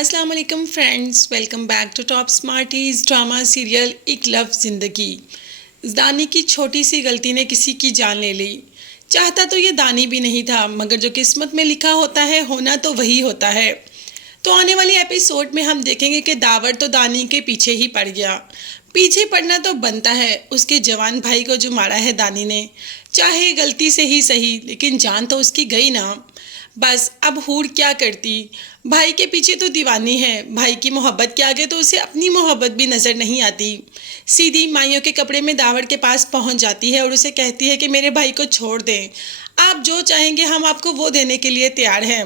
अस्सलाम वालेकुम friends, welcome back to Top Smarties drama serial एक लव ज़िंदगी। दानी की छोटी सी गलती ने किसी की जान ले ली। चाहता तो ये दानी भी नहीं था, मगर जो किस्मत में लिखा होता है होना तो वही होता है। तो आने वाली एपिसोड में हम देखेंगे कि दावर तो दानी के पीछे ही पड़ गया। पीछे पड़ना तो बनता है, उसके जवान भाई को जो मारा है दानी ने, चाहे गलती से ही सही, लेकिन जान तो उसकी गई ना। बस अब हूर क्या करती, भाई के पीछे तो दीवानी है, भाई की मोहब्बत के आगे तो उसे अपनी मोहब्बत भी नज़र नहीं आती। सीधी माइयों के कपड़े में दावर के पास पहुंच जाती है और उसे कहती है कि मेरे भाई को छोड़ दें, आप जो चाहेंगे हम आपको वो देने के लिए तैयार हैं।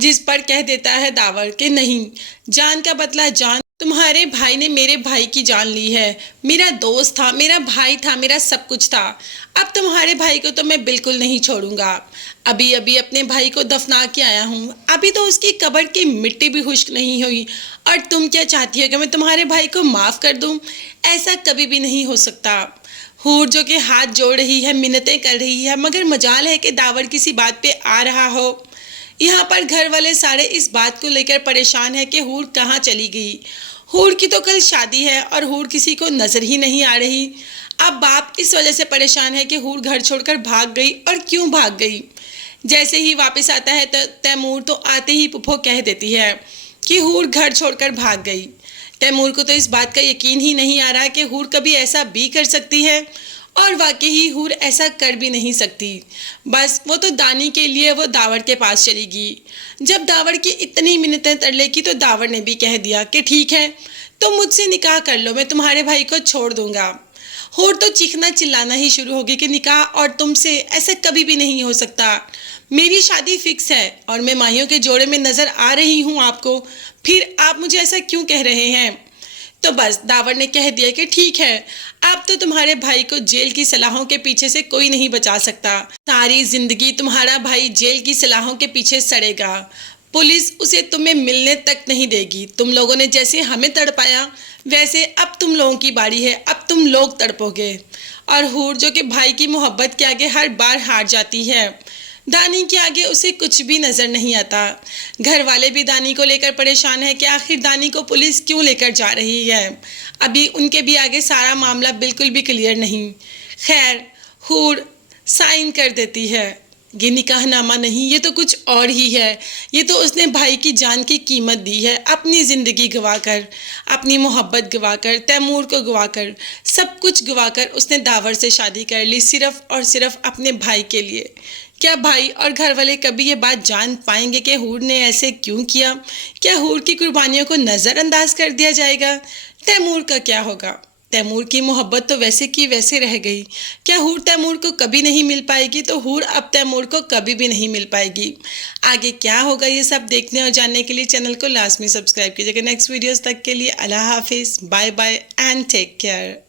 जिस पर कह देता है दावर कि नहीं, जान का बदला जान। तुम्हारे भाई ने मेरे भाई की जान ली है, मेरा दोस्त था, मेरा भाई था, मेरा सब कुछ था। अब तुम्हारे भाई को तो मैं बिल्कुल नहीं छोड़ूंगा। अभी अभी अपने भाई को दफना के आया हूँ, अभी तो उसकी कब्र की मिट्टी भी खुश्क नहीं हुई, और तुम क्या चाहती हो कि मैं तुम्हारे भाई को माफ़ कर दूँ? ऐसा कभी भी नहीं हो सकता। हूर जो कि हाथ जोड़ रही है, मिन्नतें कर रही है, मगर मजाल है कि दावर किसी बात पे आ रहा हो। यहाँ पर घर वाले सारे इस बात को लेकर परेशान है कि हूर कहाँ चली गई। हूर की तो कल शादी है और हूर किसी को नजर ही नहीं आ रही। अब बाप इस वजह से परेशान है कि हूर घर छोड़कर भाग गई, और क्यों भाग गई। जैसे ही वापस आता है तो तैमूर तो आते ही पुप्पो कह देती है कि हूर घर छोड़कर भाग गई। तैमूर को तो इस बात का यकीन ही नहीं आ रहा कि हूर कभी ऐसा भी कर सकती है, और वाकई ही हूर ऐसा कर भी नहीं सकती। बस वो तो दानी के लिए वो दावर के पास चलेगी। जब दावर की इतनी मिन्नतें तरलेगी तो दावर ने भी कह दिया कि ठीक है, तो मुझसे निकाह कर लो, मैं तुम्हारे भाई को छोड़ दूंगा। हूर तो चीखना चिल्लाना ही शुरू होगी कि निकाह और तुमसे ऐसा कभी भी नहीं हो सकता, मेरी शादी फिक्स है और मैं माहियों के जोड़े में नज़र आ रही हूँ आपको, फिर आप मुझे ऐसा क्यों कह रहे हैं। तो बस दावर ने कह दिया कि ठीक है, अब तो तुम्हारे भाई को जेल की सलाहों के पीछे से कोई नहीं बचा सकता। सारी जिंदगी तुम्हारा भाई जेल की सलाहों के पीछे सड़ेगा, पुलिस उसे तुम्हें मिलने तक नहीं देगी। तुम लोगों ने जैसे हमें तड़पाया, वैसे अब तुम लोगों की बारी है, अब तुम लोग तड़पोगे। और हूर जो कि भाई की मोहब्बत के आगे हर बार हार जाती है, दानी के आगे उसे कुछ भी नज़र नहीं आता। घर वाले भी दानी को लेकर परेशान है कि आखिर दानी को पुलिस क्यों लेकर जा रही है। अभी उनके भी आगे सारा मामला बिल्कुल भी क्लियर नहीं। खैर, हूर साइन कर देती है। ये निकाहनामा नहीं, ये तो कुछ और ही है। ये तो उसने भाई की जान की कीमत दी है, अपनी ज़िंदगी गवाकर, अपनी मोहब्बत गवाकर, तैमूर को गवाकर, सब कुछ गवाकर उसने दावर से शादी कर ली, सिर्फ और सिर्फ अपने भाई के लिए। क्या भाई और घर वाले कभी ये बात जान पाएंगे कि हूर ने ऐसे क्यों किया? क्या हूर की कुर्बानियों को नज़रअंदाज कर दिया जाएगा? तैमूर का क्या होगा? तैमूर की मोहब्बत तो वैसे की वैसे रह गई। क्या हूर तैमूर को कभी नहीं मिल पाएगी? तो हूर अब तैमूर को कभी भी नहीं मिल पाएगी। आगे क्या होगा ये सब देखने और जानने के लिए चैनल को लाजमी सब्सक्राइब कीजिएगा। नेक्स्ट वीडियोस तक के लिए अल्लाह हाफिज़, bye bye and take care.